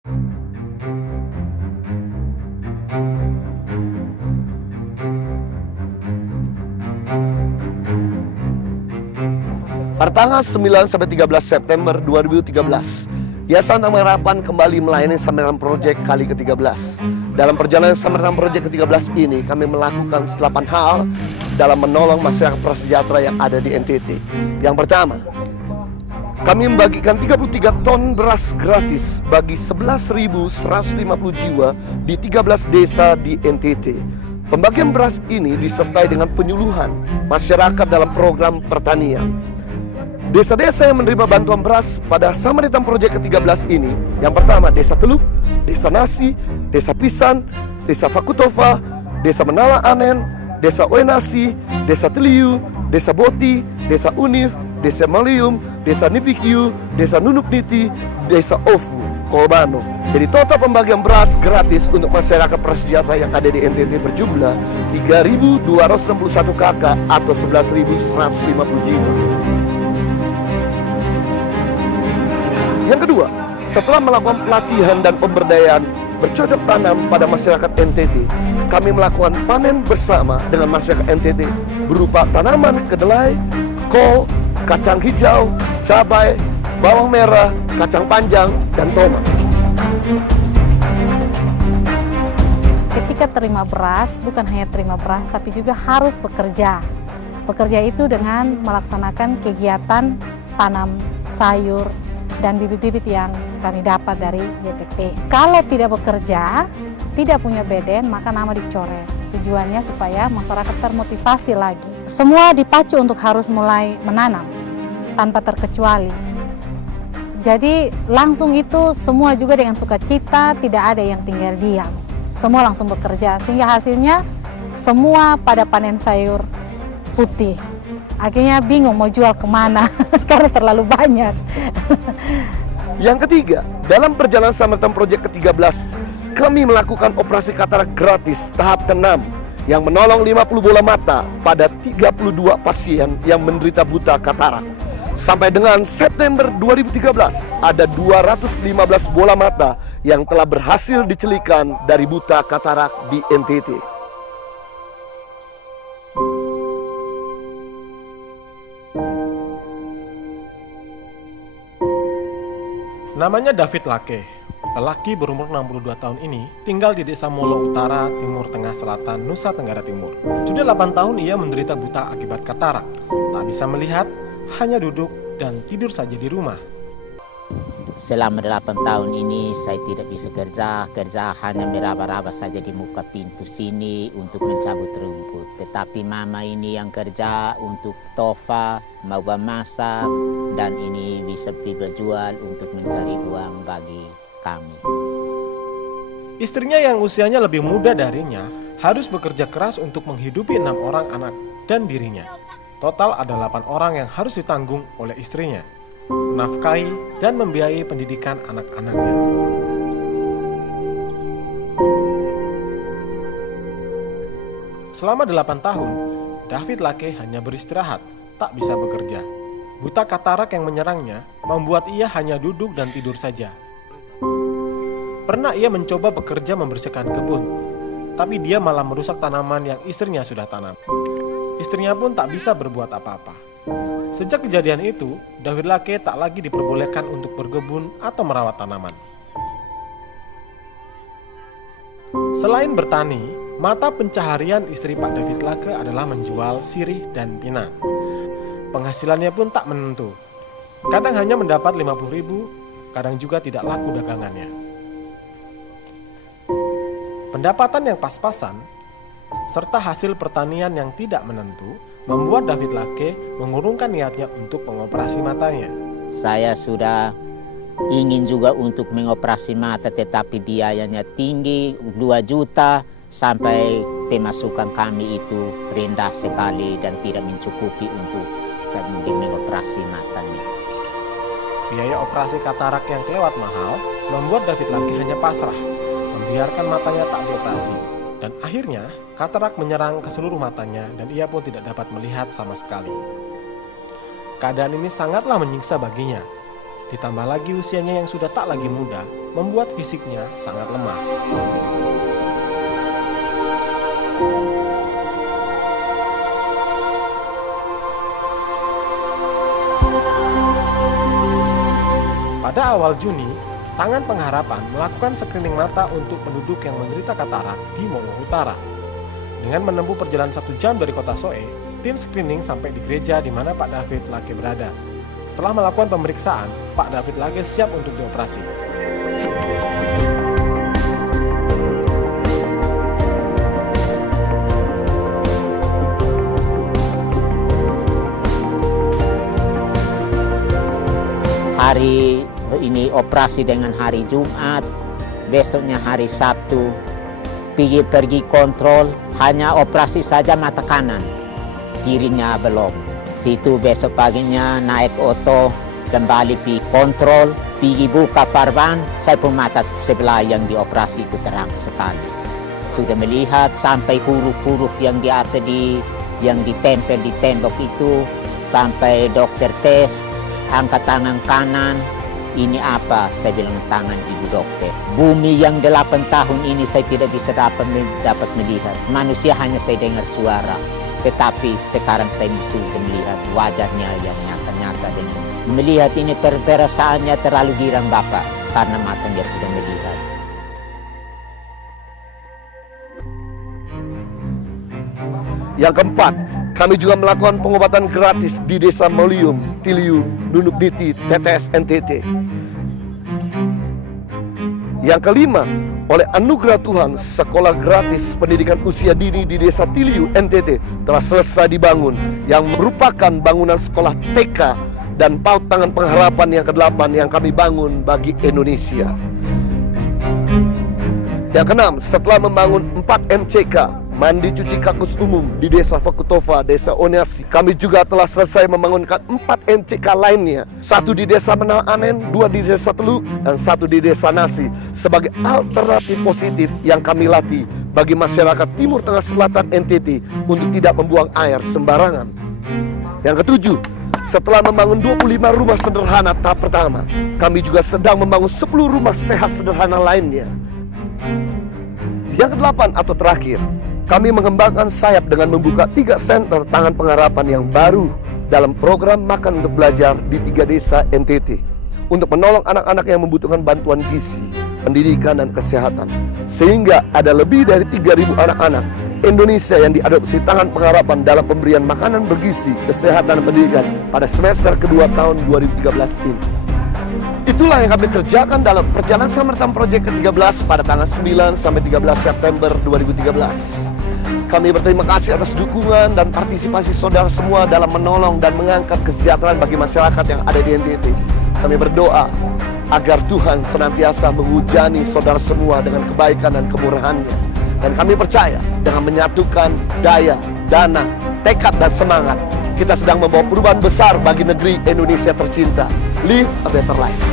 Pada tanggal 9 sampai 13 September 2013, Yayasan Damai Harapan kembali melayani Samaritan Project kali ke-13. Dalam perjalanan Samaritan Project ke-13 ini, kami melakukan 8 hal dalam menolong masyarakat prasejahtera yang ada di NTT. Yang pertama, kami membagikan 33 ton beras gratis bagi 11.150 jiwa di 13 desa di NTT. Pembagian beras ini disertai dengan penyuluhan masyarakat dalam program pertanian. Desa-desa yang menerima bantuan beras pada Samaritan Project ke-13 ini, yang pertama Desa Teluk, Desa Nasi, Desa Pisan, Desa Fakutova, Desa Menala Anen, Desa Oenasi, Desa Teliu, Desa Boti, Desa Unif, Desa Malium, Desa Nifikyu, Desa Nunuk Niti, Desa Ofu, Kolbano. Jadi total pembagian beras gratis untuk masyarakat prasejahtera yang ada di NTT berjumlah 3.261 kakak atau 11.150 jiwa. Yang kedua, setelah melakukan pelatihan dan pemberdayaan bercocok tanam pada masyarakat NTT, kami melakukan panen bersama dengan masyarakat NTT berupa tanaman kedelai, kol, kacang hijau, cabai, bawang merah, kacang panjang, dan tomat. Ketika terima beras, bukan hanya terima beras, tapi juga harus bekerja. Bekerja itu dengan melaksanakan kegiatan tanam sayur dan bibit-bibit yang kami dapat dari YTP. Kalau tidak bekerja, tidak punya beden, maka nama dicoret. Tujuannya supaya masyarakat termotivasi lagi. Semua dipacu untuk harus mulai menanam, tanpa terkecuali. Jadi langsung itu semua juga dengan sukacita, tidak ada yang tinggal diam. Semua langsung bekerja, sehingga hasilnya semua pada panen sayur putih. Akhirnya bingung mau jual kemana, karena terlalu banyak. Yang ketiga, dalam perjalanan Samaritan Project ke-13, kami melakukan operasi katarak gratis tahap ke-6 yang menolong 50 bola mata pada 32 pasien yang menderita buta katarak. Sampai dengan September 2013, ada 215 bola mata yang telah berhasil dicelikan dari buta katarak di NTT. Namanya David Lake. Lelaki berumur 62 tahun ini tinggal di Desa Molo Utara, Timur Tengah Selatan, Nusa Tenggara Timur. Sudah 8 tahun ia menderita buta akibat katarak. Tak bisa melihat, hanya duduk dan tidur saja di rumah. Selama 8 tahun ini saya tidak bisa kerja hanya meraba-raba saja di muka pintu sini untuk mencabut rumput. Tetapi mama ini yang kerja untuk tofa, mau masak, dan ini bisa jual untuk mencari uang bagi kami. Istrinya yang usianya lebih muda darinya harus bekerja keras untuk menghidupi 6 orang anak dan dirinya. Total ada 8 orang yang harus ditanggung oleh istrinya, menafkahi dan membiayai pendidikan anak-anaknya. Selama 8 tahun, David Lake hanya beristirahat, tak bisa bekerja. Buta katarak yang menyerangnya membuat ia hanya duduk dan tidur saja. Pernah ia mencoba bekerja membersihkan kebun, tapi dia malah merusak tanaman yang istrinya sudah tanam. Istrinya pun tak bisa berbuat apa-apa. Sejak kejadian itu, David Lake tak lagi diperbolehkan untuk berkebun atau merawat tanaman. Selain bertani, mata pencaharian istri Pak David Lake adalah menjual sirih dan pinang. Penghasilannya pun tak menentu. Kadang hanya mendapat 50.000, kadang juga tidak laku dagangannya. Pendapatan yang pas-pasan, serta hasil pertanian yang tidak menentu, membuat David Lake mengurungkan niatnya untuk mengoperasi matanya. Saya sudah ingin juga untuk mengoperasi mata, tetapi biayanya tinggi, 2 juta, sampai pemasukan kami itu rendah sekali dan tidak mencukupi untuk mengoperasi matanya. Biaya operasi katarak yang kelewat mahal membuat David Lake hanya pasrah, membiarkan matanya tak dioperasi. Dan akhirnya katarak menyerang ke seluruh matanya dan ia pun tidak dapat melihat sama sekali. Keadaan ini sangatlah menyiksa baginya. Ditambah lagi usianya yang sudah tak lagi muda, membuat fisiknya sangat lemah. Pada awal Juni, Tangan Pengharapan melakukan screening mata untuk penduduk yang menderita katarak di Molo Utara. Dengan menempuh perjalanan 1 jam dari kota Soe, tim screening sampai di gereja di mana Pak David Lake berada. Setelah melakukan pemeriksaan, Pak David Lake siap untuk dioperasi. Hari ini operasi dengan hari Jumat, besoknya hari Sabtu, pergi kontrol, hanya operasi saja mata kanan, kirinya belum. Situ besok paginya naik oto, kembali pergi kontrol, pergi buka farban, saya pun mata sebelah yang dioperasi itu terang sekali. Sudah melihat sampai huruf-huruf yang yang ditempel di tembok itu, sampai dokter tes, angkat tangan kanan, ini apa? Saya bilang tangan ibu dokter. Bumi yang 8 tahun ini saya tidak bisa dapat melihat. Manusia hanya saya dengar suara. Tetapi sekarang saya sudah melihat wajahnya yang nyata-nyata. Dan melihat ini perasaannya terlalu girang Bapak. Karena matanya sudah melihat. Yang keempat, kami juga melakukan pengobatan gratis di Desa Molium, Tiliu, Nunuk Niti, TTS NTT. Yang kelima, oleh anugerah Tuhan, sekolah gratis pendidikan usia dini di Desa Tiliu, NTT telah selesai dibangun, yang merupakan bangunan sekolah TK dan PAUD Tangan Pengharapan yang ke-8 yang kami bangun bagi Indonesia. Yang keenam, setelah membangun 4 MCK, mandi cuci kakus umum di Desa Fakutova, Desa Oneasi, kami juga telah selesai membangunkan 4 MCK lainnya. 1 di Desa Menal Anen, 2 di Desa Teluk, dan 1 di Desa Nasi sebagai alternatif positif yang kami latih bagi masyarakat Timur Tengah Selatan NTT untuk tidak membuang air sembarangan. Yang ketujuh, setelah membangun 25 rumah sederhana tahap pertama, kami juga sedang membangun 10 rumah sehat sederhana lainnya. Yang ke-8 atau terakhir, kami mengembangkan sayap dengan membuka 3 center Tangan Pengharapan yang baru dalam program Makan untuk Belajar di 3 desa NTT untuk menolong anak-anak yang membutuhkan bantuan gizi, pendidikan, dan kesehatan. Sehingga ada lebih dari 3.000 anak-anak Indonesia yang diadopsi Tangan Pengharapan dalam pemberian makanan bergizi, kesehatan, dan pendidikan pada semester kedua tahun 2013 ini. Itulah yang kami kerjakan dalam perjalanan Samaritan Project ke-13 pada tanggal 9 sampai 13 September 2013. Kami berterima kasih atas dukungan dan partisipasi saudara semua dalam menolong dan mengangkat kesejahteraan bagi masyarakat yang ada di NTT. Kami berdoa agar Tuhan senantiasa menghujani saudara semua dengan kebaikan dan kemurahan-Nya. Dan kami percaya dengan menyatukan daya, dana, tekad, dan semangat, kita sedang membawa perubahan besar bagi negeri Indonesia tercinta. Live a better life.